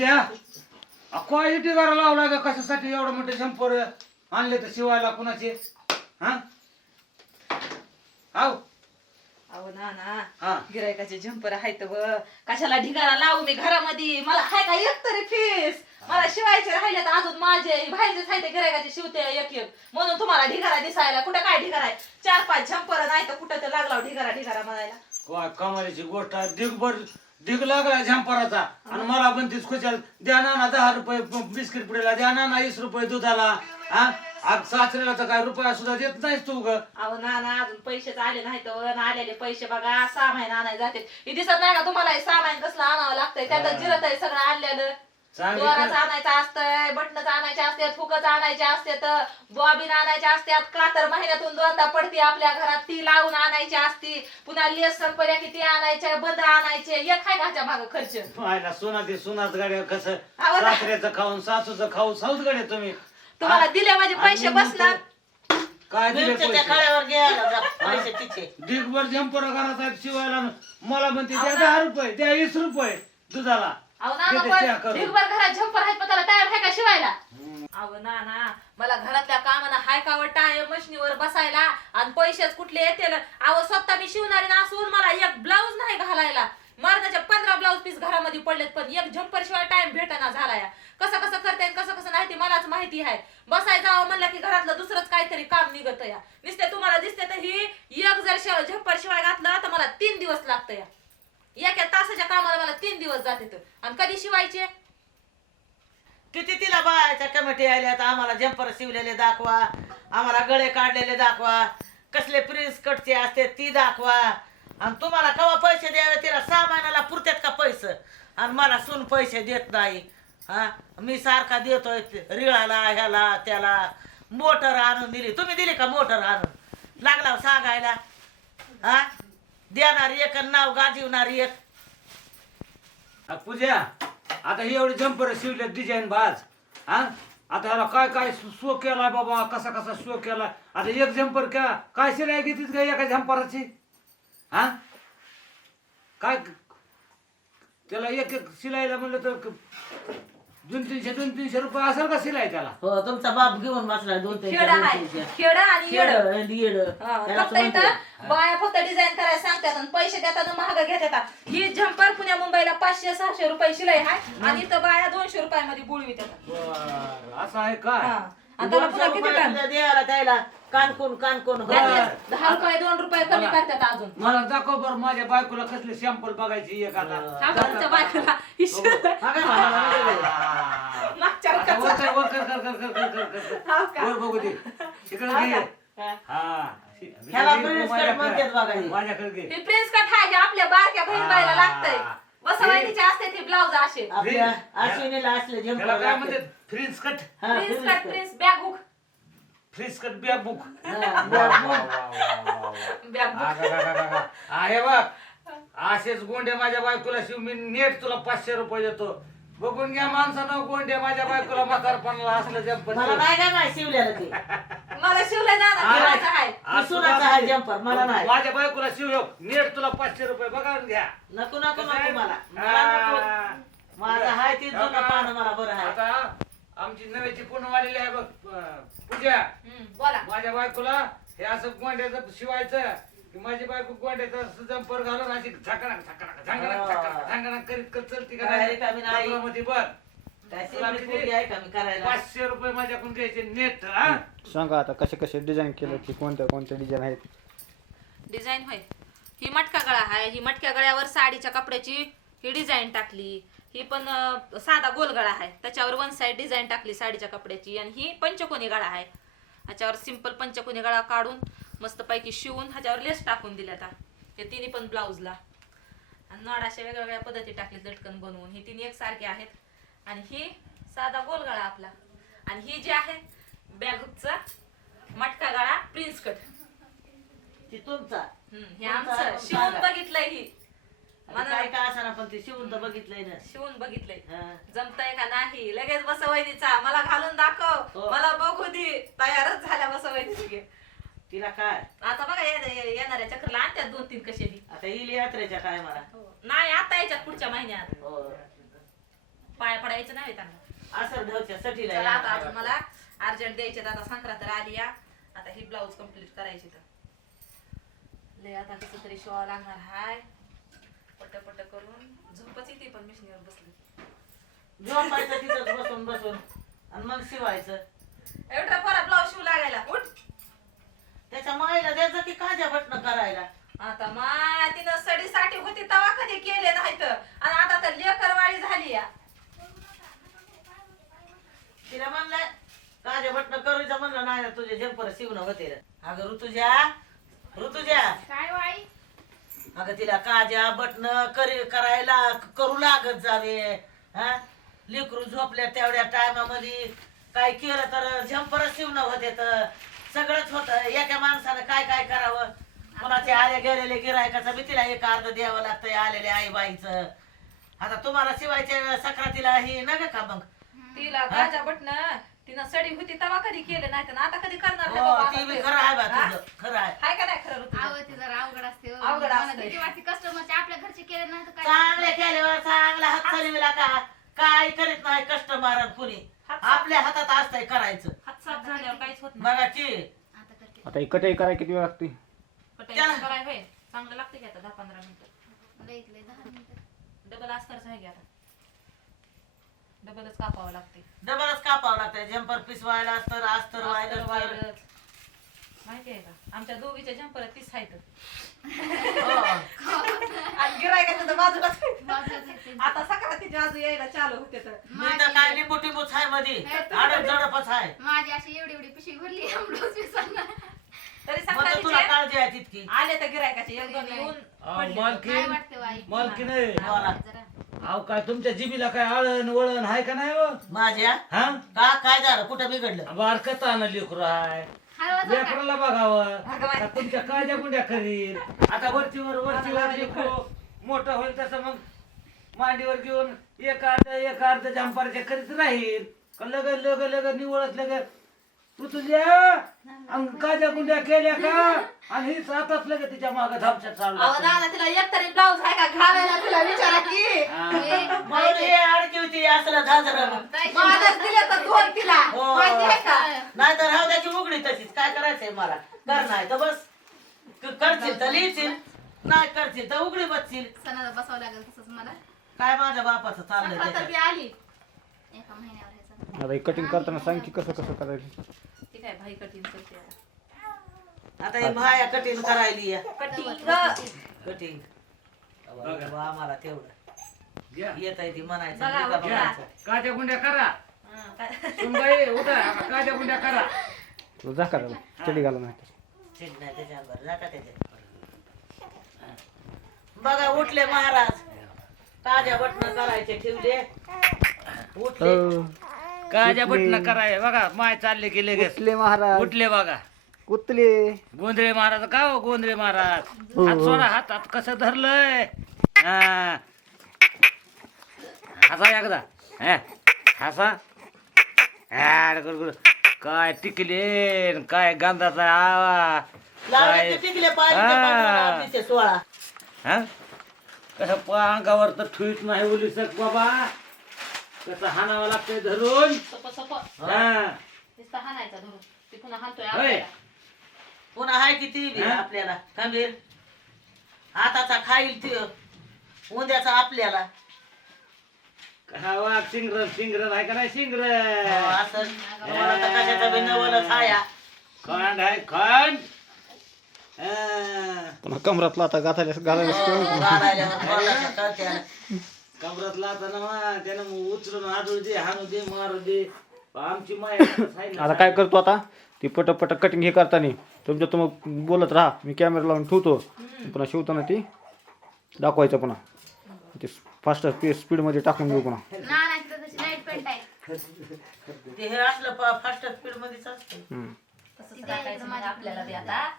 पूजा quality करा लावला का कशासाठी एवढं मोठे शंपर आणले तर शिवायला कुणाचे? हा? आव अहो ना ना. हा. गिरायकाचे झंपर आहेत व. कशाला ढिगारा लावू मी घरामध्ये? मला हाय का एक तरी फीस मला शिवायचे राहिले तर अजून माझे. बाहेरचे साहित्य गिरायकाचे शिवते एक एक. म्हणून तुम्हाला ढिगारा दिसायला. कुठं काय ढिगारा आहे? चार पाच झंपर नाही तर कुठं ते लागला ढिगारा ढिगारा म्हणायला? काय कमालीची गोष्ट आहे. दिगभर दिग लागला झंपराचा? आणि मला पण तीच खुशाल द्या ना दहा रुपये बिस्किट पुडेला द्या ना वीस रुपये दुधाला. हा? आज सासऱ्याला तर काय रुपया सुद्धा देत नाहीस तू ग. अहो ना ना अजून पैसेच आले नाहीत आणि आलेले पैसे बघा सामान आणायला जाते. हे दिसत नाही का तुम्हाला? हे सामान कसलं आणावं लागतंय? त्यात जिरत आहे सगळं आणलेलं चांगली दोराचं कर. आणायचं असतंय बटनच आणायचे असतात फुकच आणायचे असतात बॉबिन आणायचे असतात. कातर महिन्यातून दोनदा पडते आपल्या घरात ती लावून आणायची असती. पुन्हा लेस संपल्या की ती आणायचे बंद आणायचे एक हाय घाच्या माग खर्च. पाहायला सोना ते सोनाच गाड्या कसं आवाज आहे. सासऱ्याचं खाऊन सासूचं खाऊ साऊच गाड्या तुम्ही. तुम्हाला? दिले माझे पैसे आणि मग बसणार तो- काय दिले पैसे? खळ्यावर घ्यायला जा पैसे तिचे. दिगभर झंपर घरात आहेत शिवायला मला म्हणते द्या दहा रुपये द्या वीस रुपये दुधाला. अहो ना देते पण चहा करून. ढिगभर घरात झंपर आहेत पण त्याला टायर आहे का शिवायला? अहो ना ना. मला घरातल्या कामाला हाय कावर टायर मशनीवर बसायला आणि पैसेच कुठले येतील अहो स्वतः मी शिवणारी ना असून मला एक ब्लाऊज नाही घालायला. मर्दाचे पंधरा ब्लाऊज पीस घरामध्ये पडलेत पण एक झंपर शिवाय टाइम भेटना झालाय. कसं कसं करते कसं कसं नाही ते मलाच माहिती आहे. बसाय जावं म्हणलं की घरातलं दुसरंच काहीतरी काम निघत या नुसते तुम्हाला दिसते तर ही एक जर शिव- झंपर शिवाय घातलं तर मला तीन दिवस लागतं या एका तासाच्या कामाला मला तीन दिवस जाते आणि कधी शिवायचे? किती तिला बायाच्या कमिटी आल्यात? आम्हाला जम्पर शिवलेले दाखवा. आम्हाला गळे काढलेले दाखवा. कसले प्रिन्स कटचे असते ती दाखवा. आणि तुम्हाला केव्हा पैसे द्यावे? तिला सहा महिन्याला पुरतात का पैसे? आणि मला सून पैसे देत नाही. हा? मी सारखा देतोय रिळाला ह्याला त्याला. मोटर आणून दिली. तुम्ही दिली का मोटर आणून? लागला हो सांगायला. हा? देणार एक आणि नाव गाजीवणार एक. आ, पूजा आता ही एवढी जंपर शिवले डिझाईन बाज. हा? आता ह्याला काय काय शो केलाय बाबा? कसा कसा शो केलाय? आता एक जंपर क्या काय शिलाई घेतीस का एका जंपराची हा? काय त्याला एक एक शिलाईला म्हणलं तर क- दोन तीनशे दोन तीनशे रुपये असेल का शिलाई त्याला? हो तुमचा बाप घेऊन बसला दोन तीन खेड आहे खेड आणि येड. खेळ येड. फक्त इथं बाया फक्त डिझाईन करायला सांगतात आणि पैसे देतात महाग घेतात ही झंपर पुण्या मुंबईला पाचशे सहाशे रुपये शिलाई आहे आणि इथं बाया दोनशे रुपयामध्ये बुळवी देतात बरं, असं आहे हा. आणि त्याला पुन्हा किती टाइम द्यायला त्याला कानकोन कानकोन. दहा रुपये दोन रुपये कमी करतात अजून. मला दाखव बरं माझ्या बायकोला कसले सॅम्पल बघायची एक आता. हा बरं, तुमच्या बायकोला हा काय म्हणाला नाही गेले. मागच्या वर कर, कर, कर, कर, कर, कर, कर, कर. हो का? वर बघू दे. इकडे हो घे. का? हा. हा ह्याला घे, प्रिन्स कट माझ्याकडे. म्हणतात बघा हे. माझ्याकडे घे. ही प्रिन्स कट आहे हे आपल्या बारक्या बहीण बाईला लागतंय. बसवायचे असते ते ब्लाऊज असे. आपल्या अश्विनीला असले त्याला फ्रीज कट. हा, prince cut. Prince bag fridge cut book हा, बॅग हुक. आहे बघ. असेच गोंडे माझ्या बायकोला शिव मी नेट तुला पाचशे रुपये देतो. बघून घ्या माणसानं गोंडे माझ्या बायकोला म्हातारपणाला असलं जंपर मला नाही काय माहिती शिवलेलं ते? मला शिवलंय आहे. सुनाचा आहे जम्पर मला नाही. माझ्या बायकोला शिव नेट तुला पाचशे रुपये बघावून घ्या. नको नको नको मला. मला नको. हा. माझं हाय ते जुनं पानं मला बरं आहे. आता आमची नव्याची पूर्ण आलेली आहे बघ अं, पूजा. हम्म, बोला. माझ्या बायकोला हे असं गोंड्याचं शिवायचं. की माझी बायको गोंड्याचं जंपर घालून अशी झकणक झकणक झंगणक झकणक झंगणक करीत करीत चलती का काय नाही? रिकामी नाही. लग्नामध्ये बघ काय तुला शिवली किती? पोरगी आहे का मी करायला? पाचशे रुपये माझ्याकडून घ्यायचे नेट हा? सांगा आता कसे कसे डिझाईन केलं की कोणत्या कोणत्या डिझाईन आहेत? डिझाईन होय. ही मटका गळा आहे ही मटक्या गळ्यावर साडीच्या कपड्याची ही डिझाईन टाकली. ही पण अं, साधा गोल गळा आहे त्याच्यावर वन साइड डिझाईन टाकली साडीच्या कपड्याची. आणि ही पंचकोनी गळा आहे ह्याच्यावर सिंपल पंचकोनी गळा काढून मस्त पैकी शिवून ह्याच्यावर लेस टाकून दिल्या आता. हे तिन्ही पण ब्लाऊजला. आणि नॉड अशा वेगवेगळ्या पद्धती टाकली लटकन बनवून. ही तिन्ही एकसारखे आहेत. आणि ही साधा गोल गळा आपला. आणि ही जी आहे बॅगचा मटका गळा प्रिन्स कट ती तुमचा. हे आमचं. शिवून बघितलंय ही. आता काय काय असणार पण ते शिवून तर बघितलंय ना. शिवून बघितलंय. जमतंय का नाही? लगेच बसवैनीचा मला घालून दाखव. हो. मला बघू दे. तयारच झाल्या बसवैनी तिला काय? आता बघा ये- ये- येणाऱ्या चक्रला आणत्यात दोन तीन कसे बी. आता येईल यात्रेच्या टायमाला. नाही आता याच्यात पुढच्या महिन्यात. हो. पाया पडायचं नाही त्यांना. असं ढवच्या सटीला चला आता. अजून मला अर्जंट द्यायचे आता संक्रांत आली या. आता ही ब्लाऊज कंप्लीट करायची तर. लय आता कसं तरी शिवावं लागणार हाय. पट पट करून. झोपच येते पण मिशनीवर बसली. झोपायचं तिथंच बसून बसून. आणि मग शिवायचं. एवढा परत ब्लाऊज शिव लागायला. उठ. त्याच्या माईला द्यायचं की काजा बटणं करायला. आता मा तिनं सडीसाठी होती तवा कधी केले नाही तर आणि आता तर लेकरवाळी झाली या. तिला म्हणलं काजा बटणं करूचं म्हणलं नाही ना तुझे जंपर शिवणं होते. अगं ऋतुजा ऋतुजा. काय वाई अगं तिला काजा बटणं करी करायला करू लागत जावे. हा? लेकरू झोपल्या तेवढ्या टायमामध्ये काय केलं तर झंपर शिवणं होते तर. सगळंच होत. एका माणसानं काय काय करावं? कोणाचे आले गेलेले गिरायकाचं बी तिला एक अर्ध द्यावं लागतंय आलेल्या आई बाईचं आता तुम्हाला शिवायच्या सक्रातीला ही नका का मग? तिला गाजा बटन तिनं सडी होती तवा कधी केले नाही तर आता कधी करणार रे हो बाबा ती आता बी ते? खरं आहे बा हा? तुझं खरं आहे. हाय का नाही खरं ऋतू आव ते जरा अवघड असते हो. अवघड मला असते. भीती वाटते कस्टमरचे आपल्या घरचे केले नाही तर काय? चांगले केल्यावर चांगला हात चालविला का? काय करीत नाही कस्टमर कुणी. आपल्या हातात असतंय करायचं. साफ झाल्यावर काहीच होत नाही. बघा की आता करते. आता करायला किती वेळ लागते? कराय होय. चांगलं लागते की आता दहा पंधरा मिनिटं. दहा डबल आहे की आता. डबलच कापावं लागते. डबलच कापावं लागतंय. जम्पर पिसवायला अस्तर अस्तर अस्तर व्हायला. माहिती आहे का? आमच्या दोघीच्या जंपर तीस आहेत. हो. आणि गिरायकाचं तर बाजूलाच. बाजूलाच येते. आता सकाळची बाजू यायला चालू होते तर. मी तर काय लिंबू टिंबूच आहे मध्ये आडत जडपच आहे माझी अशी एवढी एवढी पिशवी भरली ब्लाऊज विसरणार तरी मग तुला सकाळचे काळजी आहे तितकी. आले तर गिरायकाचे एक दोन येऊन अहो. काय अहो तुमच्या जिबीला काय आळण वळण आहे का नाही हो? माझ्या? हा? का? काय झालं? कुठं बिघडलं? बारकत आणलं लेकरू आहे. लेकराला बघावं. तुमच्या काळज्या गुंड्या करील. आता वरचीवर वरचीवर लेकरू मोठं होईल तसं मग मांडीवर घेऊन एक अर्ध एक अर्ध जंपारच्या करीत राहील. का लग लग लग निवळत लग तू तुझ्या आणि गुंड्या केल्या का? आणि ही सातच लगे तिच्या माग धापशात चालू तिला एक तरी ब्लाऊज आहे का? घालायला तिला विचारा की. अडकी होती असलं माझ्याच दिले तर दोन तिला हो. माहिती आहे का नाही तर राहू त्याची उघडी तशीच काय करायचंय मला कर नाही तर बस. क- करशील तर लिहिशील. नाही करशील तर उघडी बसशील. सणाला बसावं लागेल तसंच मला. काय माझ्या बापाचं चाललंय संक्रांत त्याच्यात बी आली. एका महिन्यावर ह्याचं आता कटिंग करताना सांग की कसं कसं करायचं? ती काय भाई कठीण करते आता. आता ही भाया कठीण करायली कठीण कठीण बघा. आम्हाला तेवढं. घ्या. येत आहे ती म्हणायचं बघा, नाही का बघा. म्हणायचं. काळज्या गुंड्या करा. हा, काय- सुनबाई उठा. काळज्या गुंड्या करा. करायला चडी घाला नाही त्याच्यावर त्याच्यात. बघा उठले महाराज. ताज्या बटन करायचे ठेवले. उठले. काळज्या उठले. बटन कराय बघा माय चालले की लगेच. कुठले महाराज. उठले बघा. कुठले गोंधळे महाराज का हो गोंधळे महाराज? हो, हात हो. सोडा हात हात कसं धरलंय? हा. हसा एकदा. हा. हसा. हा, गुड, गुड. काय टिकले न काय गंधाचा आवा लावण्याचे टिकले पाहिजे सोळा. हा? कसं पा अंगावर तर ठुईत नाही ओली सक बाबा. कसं हाणावं लागतंय धरून. सोपं सोपं. हा. नुसतं हाणायचा धरून. ती पुन्हा हाणतोय होय. आपल्याला. पुन्हा हाय किती बी हा? आपल्याला. खंबीर हाताचा खाईल ते उद्याचा आपल्याला. हा वाघ सिंगरन सिंगरन आहे का नाही हो, सिंगरन असं तुम्हाला तर कशाचा बी नवलच हाया खंड आहे खंड. हा. पुन्हा कमरातला आता गाथायला घालायला हो, कळत्याला. कमरातला आता ना मा, त्यानं मग उचलून हाडू दे हाणू दे मारू दे. आमची माय आहे ना. आता काय करतो आता? ती पट पट कटिंग हे करताना तुमच्या तुम्ही बोलत राहा. मी कॅमेरा लावून ठेवतो. पुन्हा शिवताना ती दाखवायचं पुन्हा. ते फास्ट स्पीडमध्ये टाकून देऊ पुन्हा. ना नाही तिथं तशी लाइट पेंट आहे ते हे असलं फास्ट स्पीड मध्येच असतं. हम्म. तसंच टाकायचं मग आपल्याला बी आता.